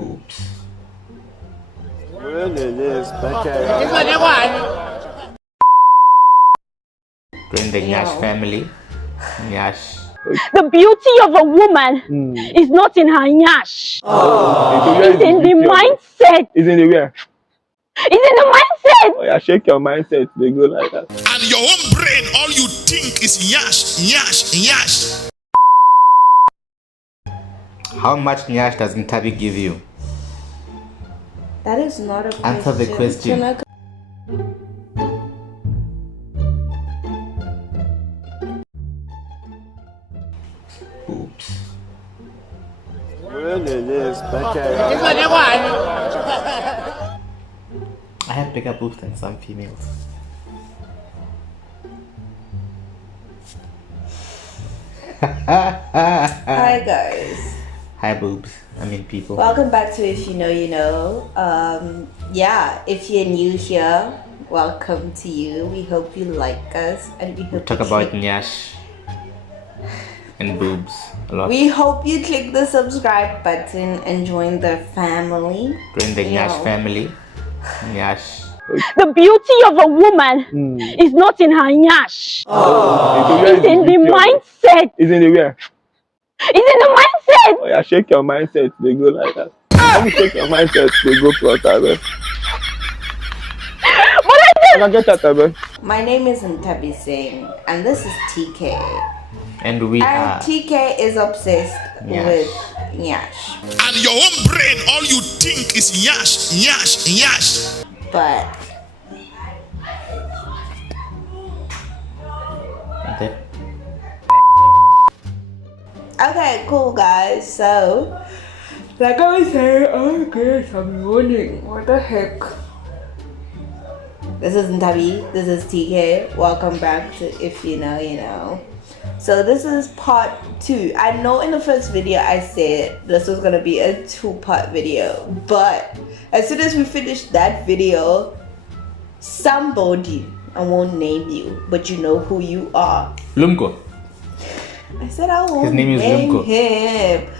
Oops. Join the Nyash family. Nyash. The beauty of a woman is not in her nyash. It's in the mindset. It's in the where? It's in the mindset. Oh yeah, shake your mindset. They go like that. And your own brain, all you think is nyash, nyash, nyash. How much Nyash does Ntabi give you? That is not a question. Answer the question. Oops. I have bigger boobs than some females. Hi guys. Hi boobs. I mean people. Welcome back to If You Know, You Know. Yeah, if you're new here, welcome to you. We hope you like us and we hope Talk about Nyash and boobs a lot. we hope you click the subscribe button and join the family. Join the You Nyash know. family. Nyash. The beauty of a woman is not in her nyash. It's in the mindset. It's in the where? It's in the mindset. Oh yeah, shake your mindset. They go like that. Let me shake your mindset. They go plus that. But I I can get that, man. My name is Ntabi Singh and this is TK. And we And are TK is obsessed Nyash. with Nyash. And your own brain, all you think is nyash, nyash, nyash. But okay. okay, cool guys. So like I was saying, oh gosh, I'm yawning. What the heck? This is Ntabi, this is TK. Welcome back to If You Know, You Know. So this is part 2. I know in the first video I said this was gonna be a 2-part video, but as soon as we finished that video, somebody, I won't name you, but you know who you are. Lumko. I said I won't His name is Lumko. him.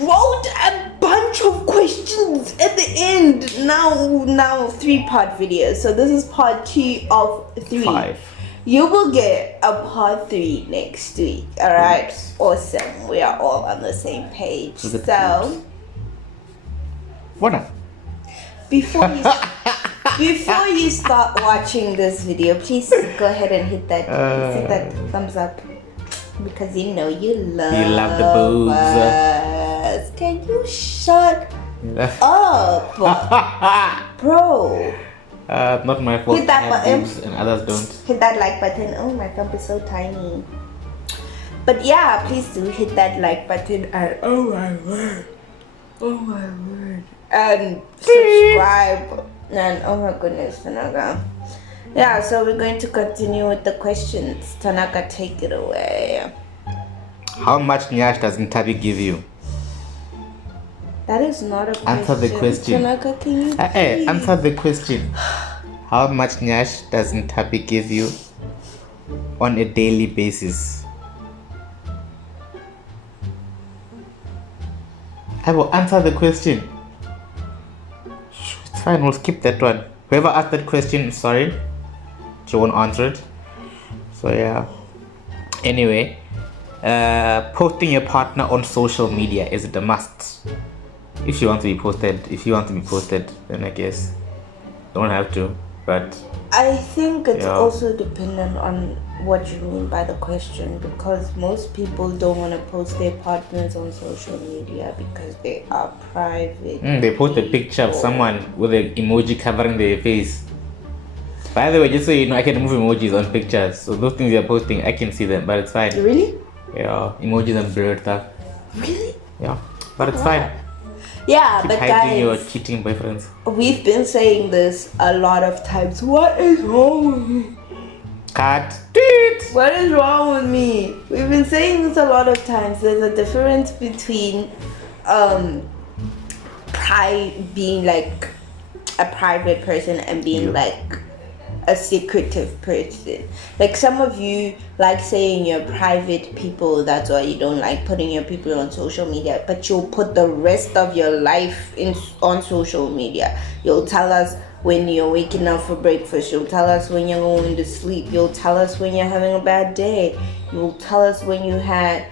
Wrote a bunch of questions at the end. Now 3-part video. So this is part 2 of 3. 5. You will get a part 3 next week. Alright? Oops. Awesome. We are all on the same page. Look at So What? before you start watching this video, please go ahead and hit that thumbs up. Because you know you love the boobs. us. Can you shut up? Bro, Not my fault. Hit that I have button. boobs and others don't. hit that like button. Oh, my thumb is so tiny. But yeah, please do hit that like button and oh my word. And subscribe. And oh my goodness, Tanaka. Yeah, so we're going to continue with the questions. Tanaka, take it away. How much Nyash does Ntabi give you? That is not a question. Answer the question. Tanaka, can you Hey, please? answer the question. How much Nyash does Ntabi give you on a daily basis? I will answer the question. It's fine, we'll skip that one. Whoever asked that question, sorry, she won't answer it. So yeah. Anyway, posting your partner on social media, is it a must? If you want to be posted, then I guess don't have to. But I think it's Yeah. also dependent on what you mean by the question, because most people don't want to post their partners on social media because they are private. they post a picture of people. someone with an emoji covering their face. By the way, just so you know, I can remove emojis on pictures. So those things you're posting, I can see them, but it's fine. Really? Yeah, emojis and blurred stuff. Really? Yeah, but it's fine. Yeah, Keep but hiding your guys, cheating boyfriends. we've been saying this a lot of times. What is wrong with me? Cut. Tweet. What is wrong with me? We've been saying this a lot of times. There's a difference between being like a private person and being like a secretive person. Like some of you like saying you're private people, that's why you don't like putting your people on social media, but you'll put the rest of your life on social media. You'll tell us when you're waking up for breakfast, you'll tell us when you're going to sleep, you'll tell us when you're having a bad day, you'll tell us when you had,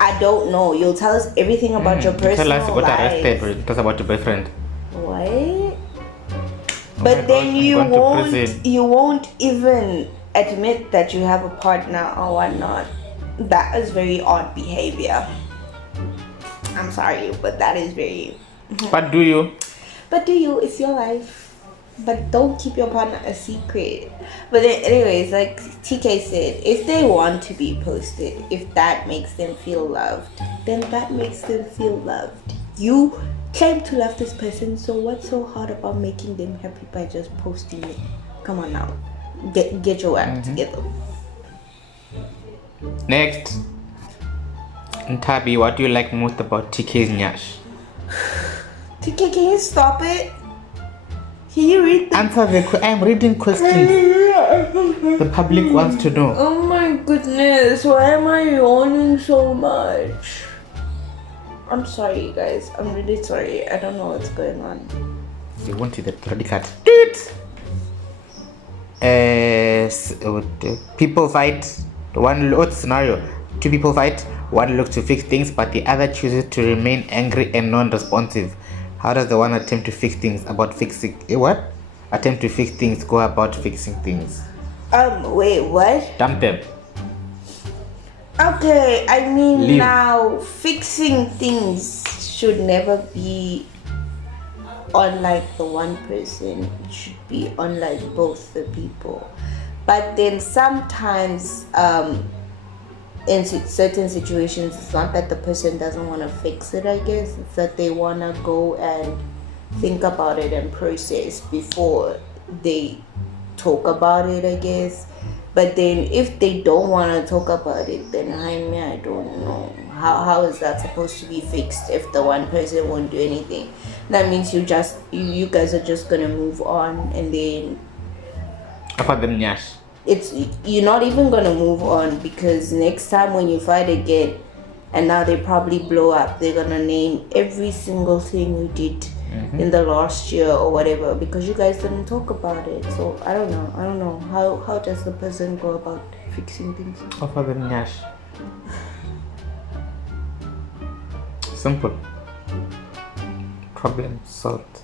I don't know, you'll tell us everything about your personal Tell us what life. arrested. Tell us about your boyfriend. What? Oh But my then gosh, I'm going to prison. you won't even admit that you have a partner or whatnot. That is very odd behavior. I'm sorry, but that is very. What do you? But do you? It's your life. But don't keep your partner a secret. But then, anyways, like TK said, if they want to be posted, if that makes them feel loved, then that makes them feel loved. You claim to love this person, so what's so hard about making them happy by just posting it? Come on now, get your act together. Next, Ntabi, what do you like most about TK's nyash? TK, can you stop it? Can you read the... Answer I'm reading questions. The public wants to know. Oh my goodness, why am I yawning so much? I'm sorry, you guys. I'm really sorry. I don't know what's going on. They wanted that bloody cat. People fight. What scenario? Two people fight. One looks to fix things, but the other chooses to remain angry and non-responsive. How does the one attempt to fix things about fixing? What? Attempt to fix things go about fixing things. Wait, what? Dump them. Okay, I mean, Leave. now fixing things should never be on like the one person. It should be on like both the people. But then sometimes in certain situations, it's not that the person doesn't want to fix it, I guess. It's that they want to go and think about it and process before they talk about it, I guess. But then if they don't want to talk about it, then I don't know. How is that supposed to be fixed if the one person won't do anything? That means you guys are just going to move on, and then Apart them nyash. you're not even going to move on, because next time when you fight again, and now they probably blow up, they're going to name every single thing you did in the last year or whatever, because you guys didn't talk about it. So I don't know how does the person go about fixing things? Apart them nyash. Simple. Problem solved.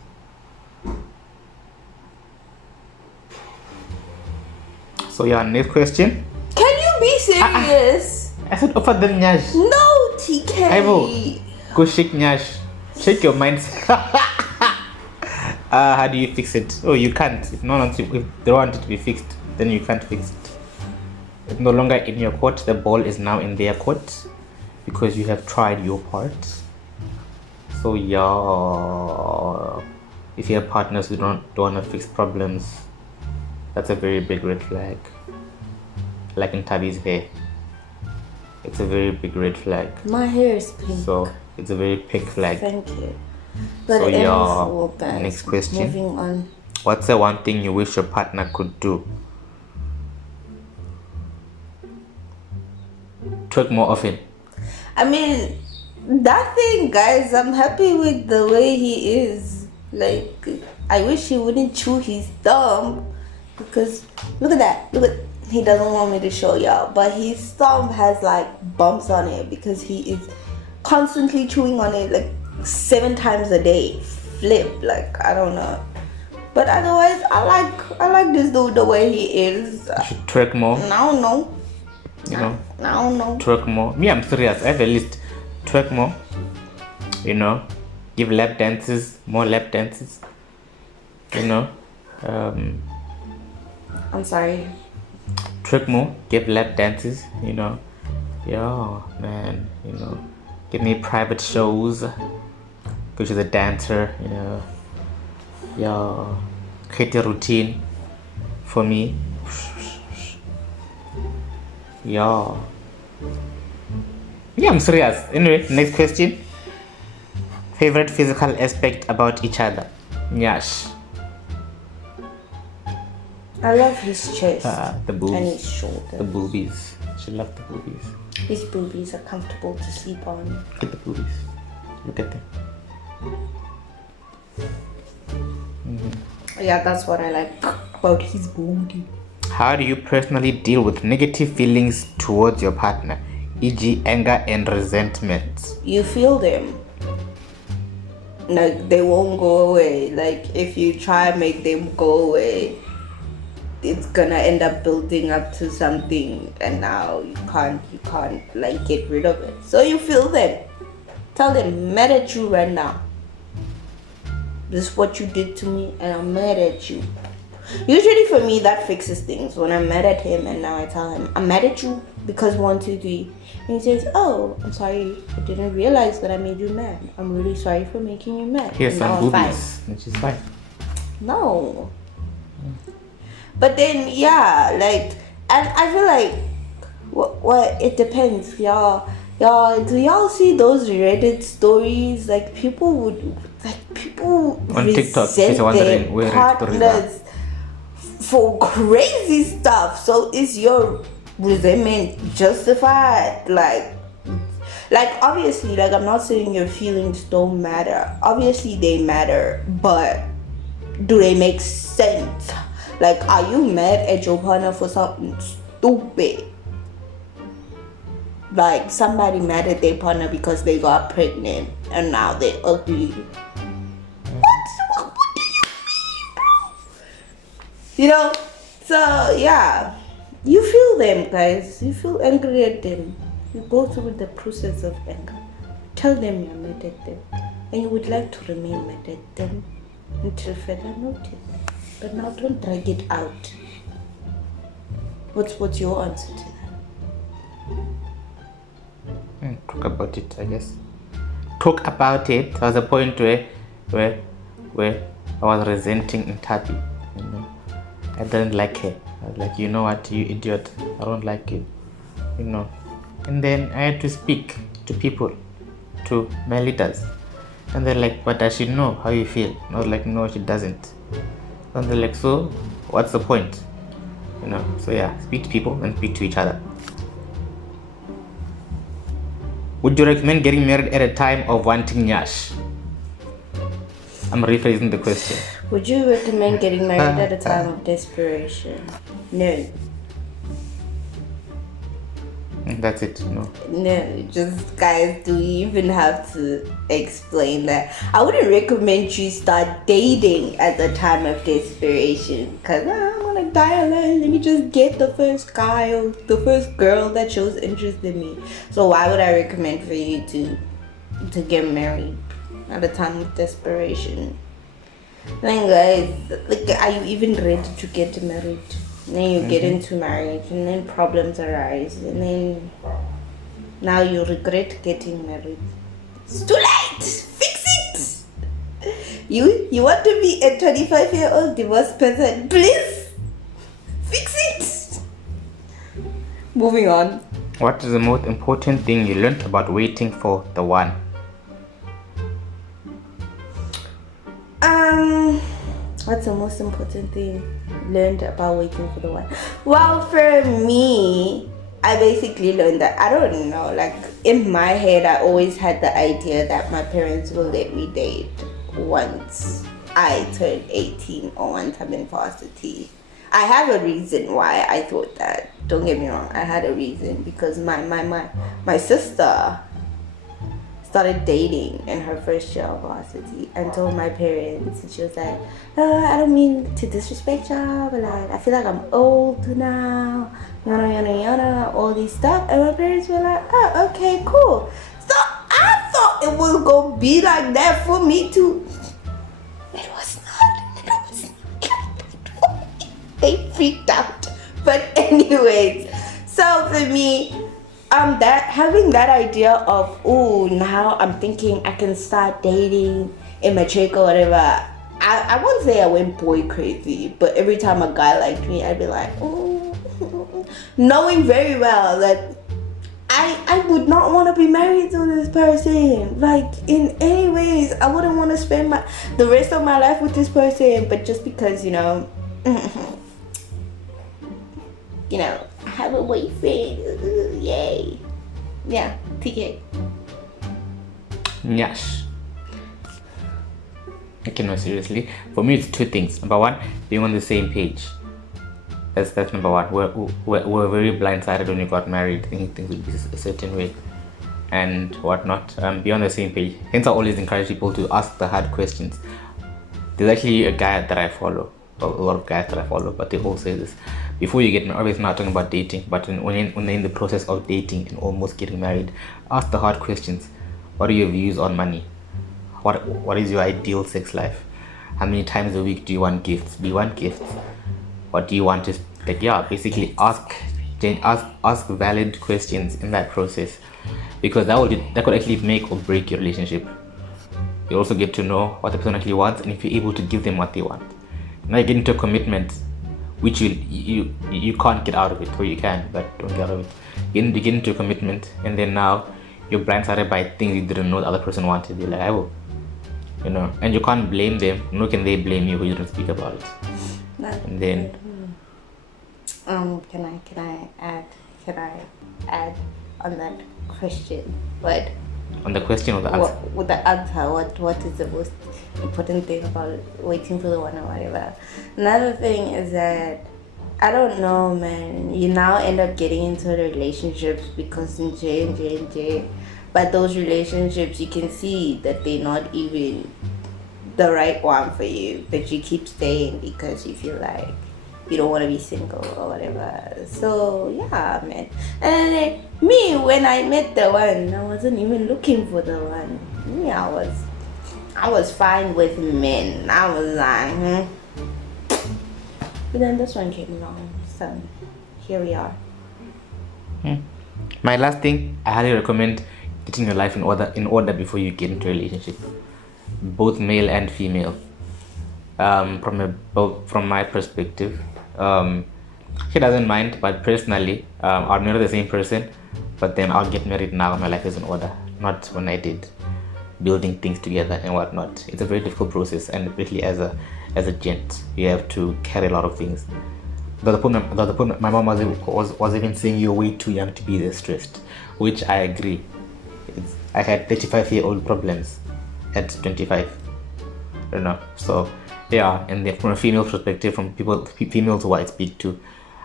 So yeah, next question. Can you be serious? I said offer them nyash. No, TK. Ivo, go shake nyash. Shake your mind. How do you fix it? Oh, you can't. If they don't want it to be fixed, then you can't fix it. It's no longer in your court. The ball is now in their court because you have tried your part. So yeah, if you have partners who don't want to fix problems, that's a very big red flag. Like in Tabi's hair, it's a very big red flag. My hair is pink. So it's a very pink flag. Thank you. But So anyways, yeah, guys, next question. Moving on. What's the one thing you wish your partner could do? Twerk more often. I mean, that thing, guys, I'm happy with the way he is. Like, I wish he wouldn't chew his thumb, because look at that. He doesn't want me to show y'all, but his thumb has like bumps on it because he is constantly chewing on it like 7 times a day. Flip, like, I don't know. But otherwise, I like this dude the way he is. You should twerk more. Now, no. You know, Now, no. twerk more. Me, I'm serious. I have a list. Twerk more. You know, give lap dances, more lap dances. You know, I'm sorry. twerk more, give lap dances. You know, yeah, man. You know, give me private shows. Go to the dancer. You know, yeah, create a routine for me. Yeah, I'm serious. Anyway, next question. Favorite physical aspect about each other? Nyash. I love his chest The boobs. and his shoulders. The boobies. She loved the boobies. His boobies are comfortable to sleep on. Look at the boobies. Look at them. Yeah, that's what I like about his booty. How do you personally deal with negative feelings towards your partner, e.g., anger and resentment? You feel them. Like, they won't go away. Like, if you try and make them go away, it's gonna end up building up to something, and now you can't like get rid of it. So you feel them. Tell them, mad at you right now. This is what you did to me, and I'm mad at you. Usually for me, that fixes things. When I'm mad at him and now I tell him, I'm mad at you because 1, 2, 3. And he says, oh, I'm sorry. I didn't realize that I made you mad. I'm really sorry for making you mad. Here's And some now I'm fine. boobies. And she's fine. No. But then, yeah, like, and I feel like, what it depends, y'all. Do y'all see those Reddit stories? Like, people On TikTok, she's resent wondering their where Reddit stories are. partners for crazy stuff. So is your resentment justified? Like obviously, like, I'm not saying your feelings don't matter. Obviously they matter, but do they make sense? Like, are you mad at your partner for something stupid? Like, somebody mad at their partner because they got pregnant and now they're ugly. What do you mean, bro? You know? So, yeah. You feel them, guys. You feel angry at them. You go through the process of anger. Tell them you're mad at them. And you would like to remain mad at them until further notice. But now don't drag it out. What's your answer to that? Talk about it, I guess. Talk about it. There was a point where I was resenting Ntabi. You know, I didn't like her. I was like, you know what, you idiot, I don't like you. You know. And then I had to speak to people, to my leaders. And they're like, but does she know how you feel? And I was like, no, she doesn't. And they're like, so what's the point? You know, so yeah, speak to people and speak to each other. Would you recommend getting married at a time of wanting nyash? I'm rephrasing the question. Would you recommend getting married at a time of desperation? No. That's it, no. No, just, guys, do we even have to explain that? I wouldn't recommend you start dating at the time of desperation, because I'm gonna die alone. Let me just get the first guy or the first girl that shows interest in me. So why would I recommend for you to get married at a time of desperation? Then, guys, like, are you even ready to get married? And then you get into marriage, and then problems arise, and then now you regret getting married. It's too late. Fix it. You want to be a 25-year-old divorced person? Please fix it. Moving on. What is the most important thing you learned about waiting for the one? What's the most important thing learned about waiting for the one? Well, for me, I basically learned that, I don't know, like, in my head, I always had the idea that my parents will let me date once I turn 18 or once I'm in varsity. I have a reason why I thought that. Don't get me wrong, I had a reason, because my sister started dating in her first year of varsity and told my parents, and she was like, I don't mean to disrespect y'all, but like, I feel like I'm old now, yada, all these stuff. And my parents were like, oh, okay, cool. So I thought it was gonna be like that for me too. It was not. They freaked out. But anyways, so for me, that having that idea of, oh, now I'm thinking I can start dating in my chick or whatever. I won't say I went boy crazy, but every time a guy liked me, I'd be like, oh, knowing very well that I would not want to be married to this person. Like, in any ways, I wouldn't want to spend the rest of my life with this person, but just because, you know, you know, I have a boyfriend. Yay. Yeah, TK. Yes. Okay, no, seriously. For me, it's two things. Number one, being on the same page. That's number one. We're very blindsided when we got married, thinking things would be a certain way and whatnot. Be on the same page. Hence, I always encourage people to ask the hard questions. There's actually a guy that I follow, a lot of guys that I follow, but they all say this. Before you get married, obviously not talking about dating, but when they're in the process of dating and almost getting married, ask the hard questions. What are your views on money? What is your ideal sex life? How many times a week do you want gifts? Do you want gifts? What do you want to, like, yeah, basically ask valid questions in that process, because that could actually make or break your relationship. You also get to know what the person actually wants, and if you're able to give them what they want. Now you get into a commitment, which you can't get out of it, or you can, but don't get out of it. You get into a commitment, and then now you're blindsided by things you didn't know the other person wanted. You're like, I will, you know, and you can't blame them. Nor can they blame you who you didn't speak about it. And then, can I add on that question? What? On the question or the answer? With the answer, what is the most important thing about waiting for the one or whatever? Another thing is that, I don't know, man. You now end up getting into relationships because in J, but those relationships, you can see that they're not even the right one for you, but you keep staying because you feel like you don't want to be single or whatever. So yeah, man. And then, me, when I met the one, I wasn't even looking for the one. Me, I was fine with men. I was like, But then this one came along, so here we are. My last thing, I highly recommend getting your life in order before you get into a relationship, both male and female. From my perspective, she doesn't mind, but personally, I'll marry the same person, but then I'll get married now. My life is in order, not when I did, building things together and whatnot. It's a very difficult process, and especially as a gent, you have to carry a lot of things. The other point, my mom was even saying you're way too young to be this stressed, which I agree. I had 35-year-old problems at 25, you know. So yeah, and then from a female perspective, from females who I speak to,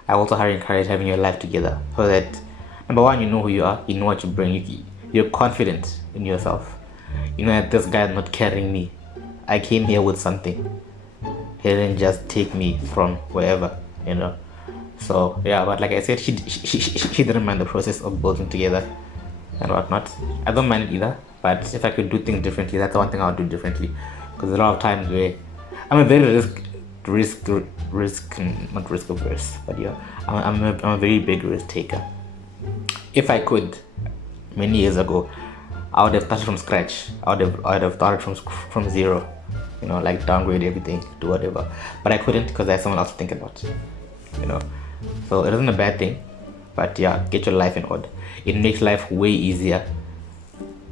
I also highly encourage having your life together, so that number one, you know who you are, you know what you bring, you're confident in yourself. You know that this guy is not carrying me. I came here with something. He didn't just take me from wherever, you know. So yeah, but like I said, she didn't mind the process of building together and whatnot. I don't mind it either, but if I could do things differently, that's the one thing I would do differently. Because a lot of times where I'm a very not risk averse, but yeah, I'm a very big risk taker. If I could, many years ago, I would have started from scratch. I would have started from zero, you know, like downgrade everything, do whatever. But I couldn't because I had someone else to think about, you know. So it isn't a bad thing, but yeah, get your life in order. It makes life way easier.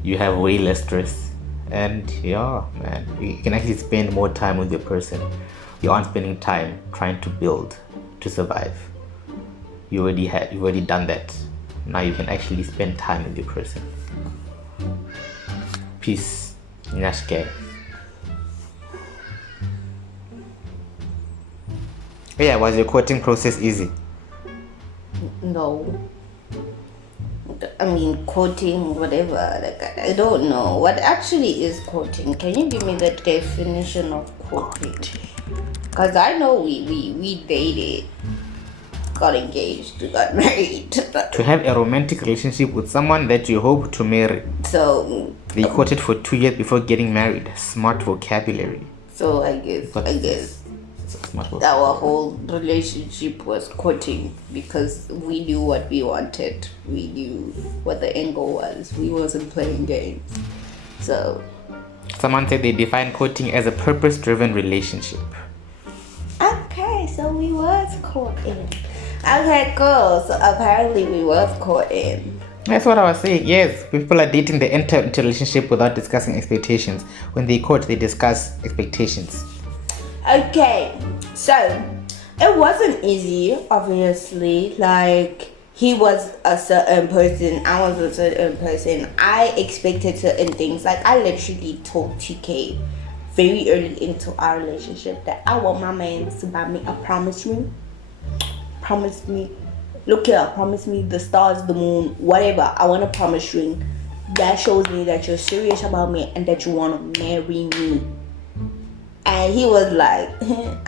You have way less stress, and yeah, man, you can actually spend more time with your person. You aren't spending time trying to build to survive. You already done that. Now you can actually spend time with your person. Peace. Nashke. Yeah, was your courting process easy? No. I mean, courting, whatever. Like, I don't know what actually is courting. Can you give me the definition of courting? Because I know we dated, got engaged, got married. To have a romantic relationship with someone that you hope to marry. So they courted for 2 years before getting married. Smart vocabulary. So I guess our whole relationship was courting because we knew what we wanted. We knew what the end goal was. We wasn't playing games. So someone said they define courting as a purpose-driven relationship. Okay, so we was courting. Okay, cool. So apparently we was courting. That's what I was saying. Yes, people are dating, they enter into a relationship without discussing expectations. When they court, they discuss expectations. Okay, so It wasn't easy, obviously. Like, he was a certain person, I was a certain person. I expected certain things. Like, I literally told TK very early into our relationship that I want my man to buy me a promise ring. Promise me, look here, promise me the stars, the moon, whatever. I want a promise ring that shows me that you're serious about me and that you want to marry me. And he was like,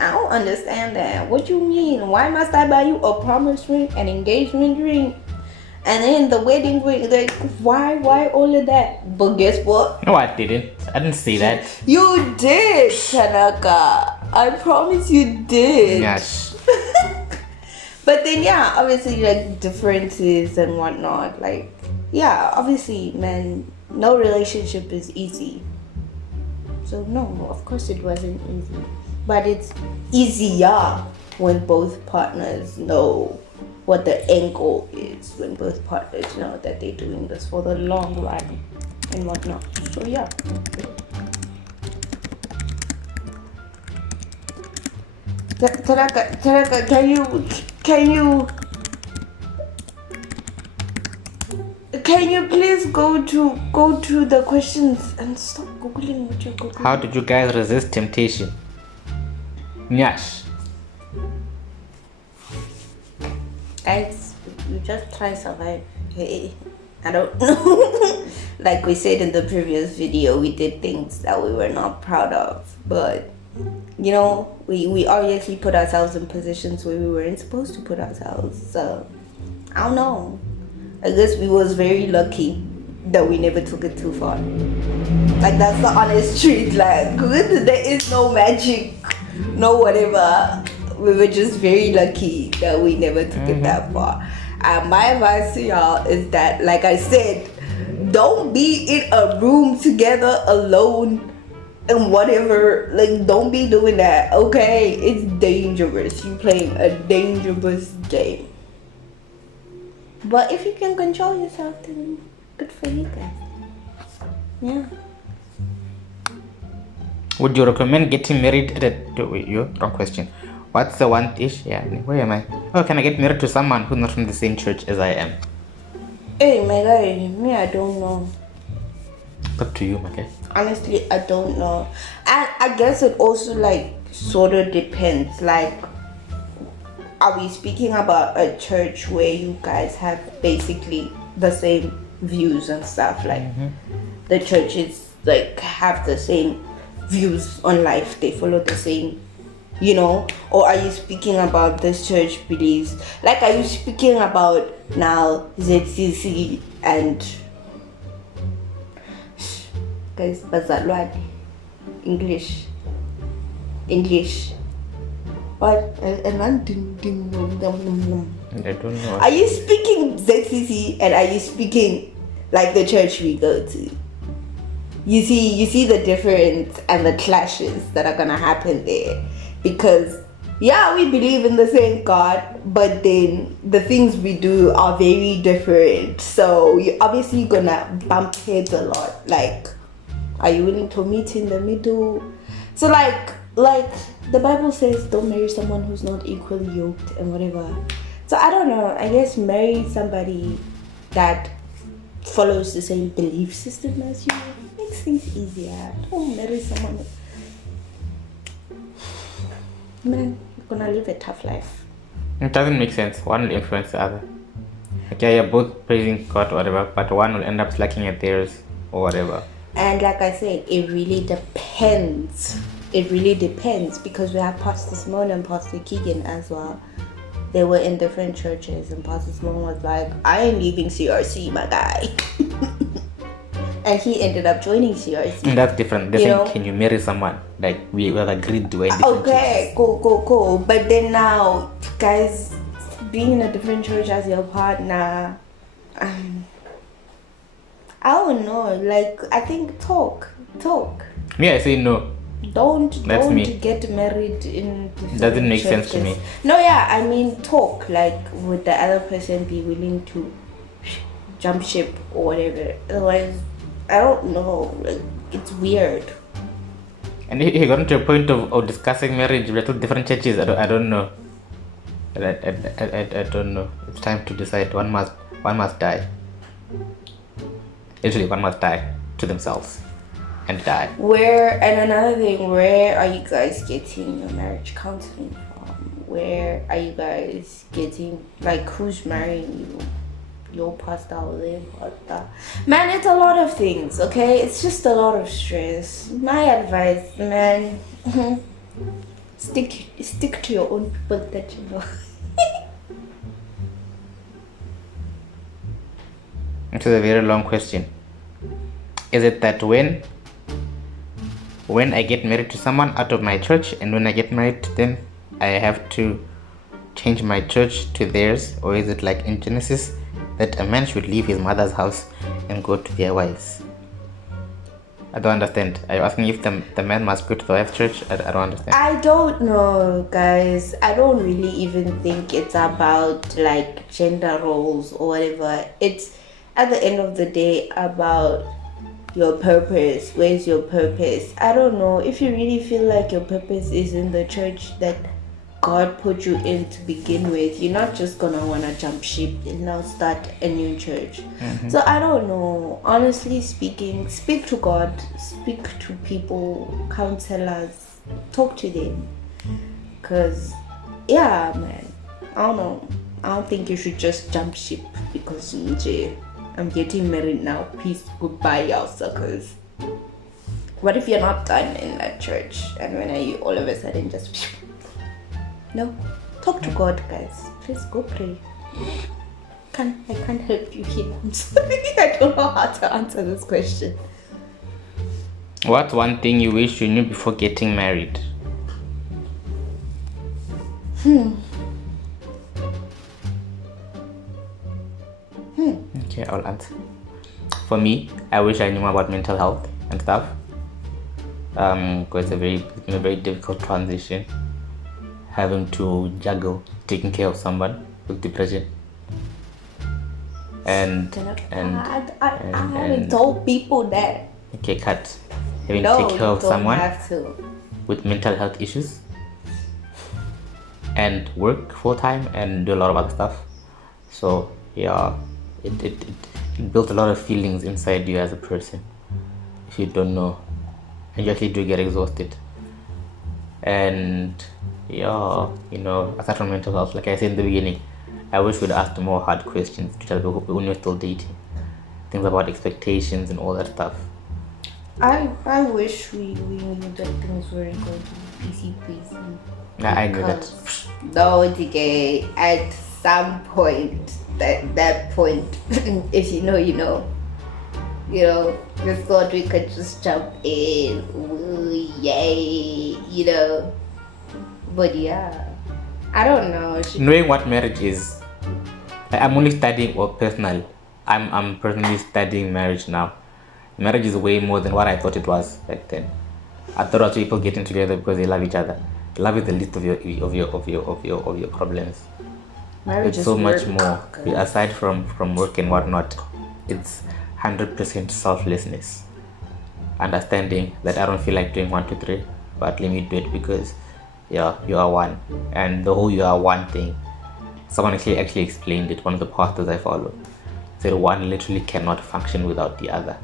I don't understand that. What you mean? Why must I buy you a promise ring, an engagement ring, and then the wedding ring? Like, why all of that? But guess what? No, I didn't. I didn't say that. You did, Tanaka. I promise you did. Yes. But then, yeah, obviously, like, differences and whatnot. Like, yeah, obviously, man, no relationship is easy. So, no, of course it wasn't easy. But it's easier when both partners know what the end goal is. When both partners know that they're doing this for the long run and whatnot. So, yeah. Taraka, can you please go to the questions and stop googling what you're googling? How did you guys resist temptation? Yes. Guys, we just try survive. Hey, I don't know. Like we said in the previous video, we did things that we were not proud of, but you know, we obviously put ourselves in positions where we weren't supposed to put ourselves. So I don't know. I guess we was very lucky that we never took it too far. Like, that's the honest truth. Like, there is no magic, no whatever. We were just very lucky that we never took it that far. And my advice to y'all is that, like I said, don't be in a room together alone and whatever. Like, don't be doing that, okay? It's dangerous. You playing a dangerous game. But if you can control yourself, then good for you guys. Yeah. Would you recommend getting married at a... Wait, wrong question. What's the one ish? Yeah, where am I? Oh, can I get married to someone who's not from the same church as I am? Hey, my guy, me, I don't know. It's up to you, my guy. Honestly, I don't know. And I guess it also, like, sort of depends. Like, are we speaking about a church where you guys have basically the same views and stuff? Like, the churches, like, have the same views on life. They follow the same, you know? Or are you speaking about this church beliefs? Like, are you speaking about now ZCC and... Guys, Bazalwadi. English. What? I don't know. Are you speaking ZCC and are you speaking like the church we go to? You see the difference and the clashes that are gonna happen there. Because yeah, we believe in the same God, but then the things we do are very different. So you're obviously gonna bump heads a lot. Like, are you willing to meet in the middle? So like the Bible says, don't marry someone who's not equally yoked and whatever. So I don't know. I guess marry somebody that follows the same belief system as you. Makes things easier. Don't marry someone. Man, you're gonna live a tough life. It doesn't make sense. One will influence the other. Okay, you're both praising God or whatever, but one will end up slacking at theirs or whatever. And like I said, it really depends. It really depends, because we have Pastor Simone and Pastor Keegan as well. They were in different churches, and Pastor Simone was like, I ain't leaving CRC, my guy. And he ended up joining CRC. And that's different. Can you marry someone? Like, we will agreed to in different churches. Cool. But then now, guys, being in a different church as your partner, I don't know. Like, I think talk. Me, I say no. Don't get married in doesn't make churches. sense to me. No, yeah, I mean talk. Like, would the other person be willing to jump ship or whatever? Otherwise, I don't know. Like, it's weird. And he got to a point of discussing marriage with two different churches. I don't know. I don't know. It's time to decide. One must die. Literally, one must die to themselves and die. And another thing, where are you guys getting your marriage counseling from? Where are you guys getting, like, who's marrying you? Your pastor or their pastor? Man, it's a lot of things, okay? It's just a lot of stress. My advice, man, stick to your own people that you know. This is a very long question. Is it that when I get married to someone out of my church, and when I get married to them, I have to change my church to theirs? Or is it like in Genesis that a man should leave his mother's house and go to their wives? I don't understand. Are you asking if the man must go to the wife's church? I don't understand. I don't know, guys. I don't really even think it's about like gender roles or whatever. It's at the end of the day about your purpose. Where's your purpose? I don't know. If you really feel like your purpose is in the church that God put you in to begin with, you're not just gonna wanna jump ship and now start a new church. So I don't know. Honestly speaking, speak to God, speak to people, counselors, talk to them. Cause yeah, man, I don't know. I don't think you should just jump ship because I'm getting married now. Peace, goodbye, y'all suckers. What if you're not done in that church, and when are you all of a sudden just? No, talk to God, guys. Please go pray. I can't help you here. I'm sorry. I don't know how to answer this question. What's one thing you wish you knew before getting married? Okay, I'll answer. For me, I wish I knew more about mental health and stuff. Because it's been a very difficult transition, having to juggle taking care of someone with depression and I haven't told people that. Okay, cut. Having to take care of someone with mental health issues and work full time and do a lot of other stuff. So yeah, it built a lot of feelings inside you as a person. If you don't know, and you actually do get exhausted. And yeah, aside from mental health, like I said in the beginning, I wish we'd asked more hard questions to tell people when we're still dating. Things about expectations and all that stuff. I wish we knew that things were going to be peasy peasy. I knew that. No, okay. At some point, that point, if you know, you know. We thought we could just jump in, ooh, yay, But yeah, I don't know. Knowing what marriage is, I'm only studying, or personally, I'm personally studying marriage now. Marriage is way more than what I thought it was back then. I thought it was people getting together because they love each other. Love is the least of your problems. Marriage it's so much more. Aside from work and whatnot, it's 100% selflessness. Understanding that I don't feel like doing 1, 2, 3, but let me do it because yeah, you are one. And the whole you are one thing, someone actually explained it. One of the pastors I follow said one literally cannot function without the other,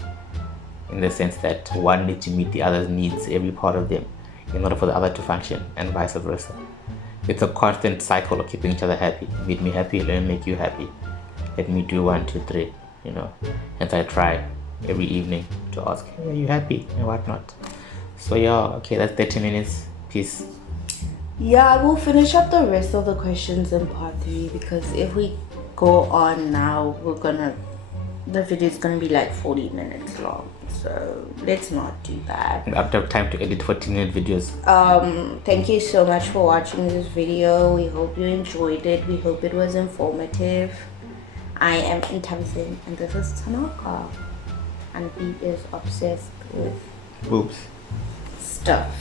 in the sense that one needs to meet the other's needs, every part of them, in order for the other to function, and vice versa. It's a constant cycle of keeping each other happy. Make me happy, let me make you happy. Let me do 1, 2, 3, Hence I try every evening to ask, hey, are you happy and whatnot. So yeah, okay, that's 30 minutes. Peace. Yeah, we'll finish up the rest of the questions in part 3, because if we go on now, the video is gonna be like 40 minutes long. So let's not do that. I don't have time to edit 14-minute videos. Thank you so much for watching this video. We hope you enjoyed it. We hope it was informative. I am Intamsin, and this is Tanaka, and he is obsessed with boobs stuff.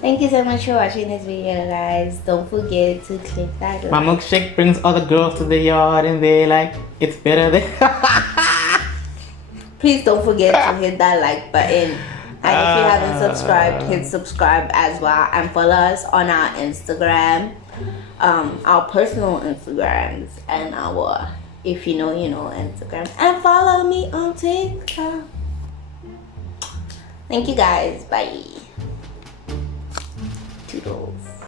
Thank you so much for watching this video, guys. Don't forget to click that My milkshake brings other girls to the yard, and they like it's better than Please don't forget to hit that like button. And if you haven't subscribed, hit subscribe as well, and follow us on our Instagram. our personal Instagrams and our If You Know You Know Instagram, and follow me on TikTok. Thank you guys. Bye. Toodles.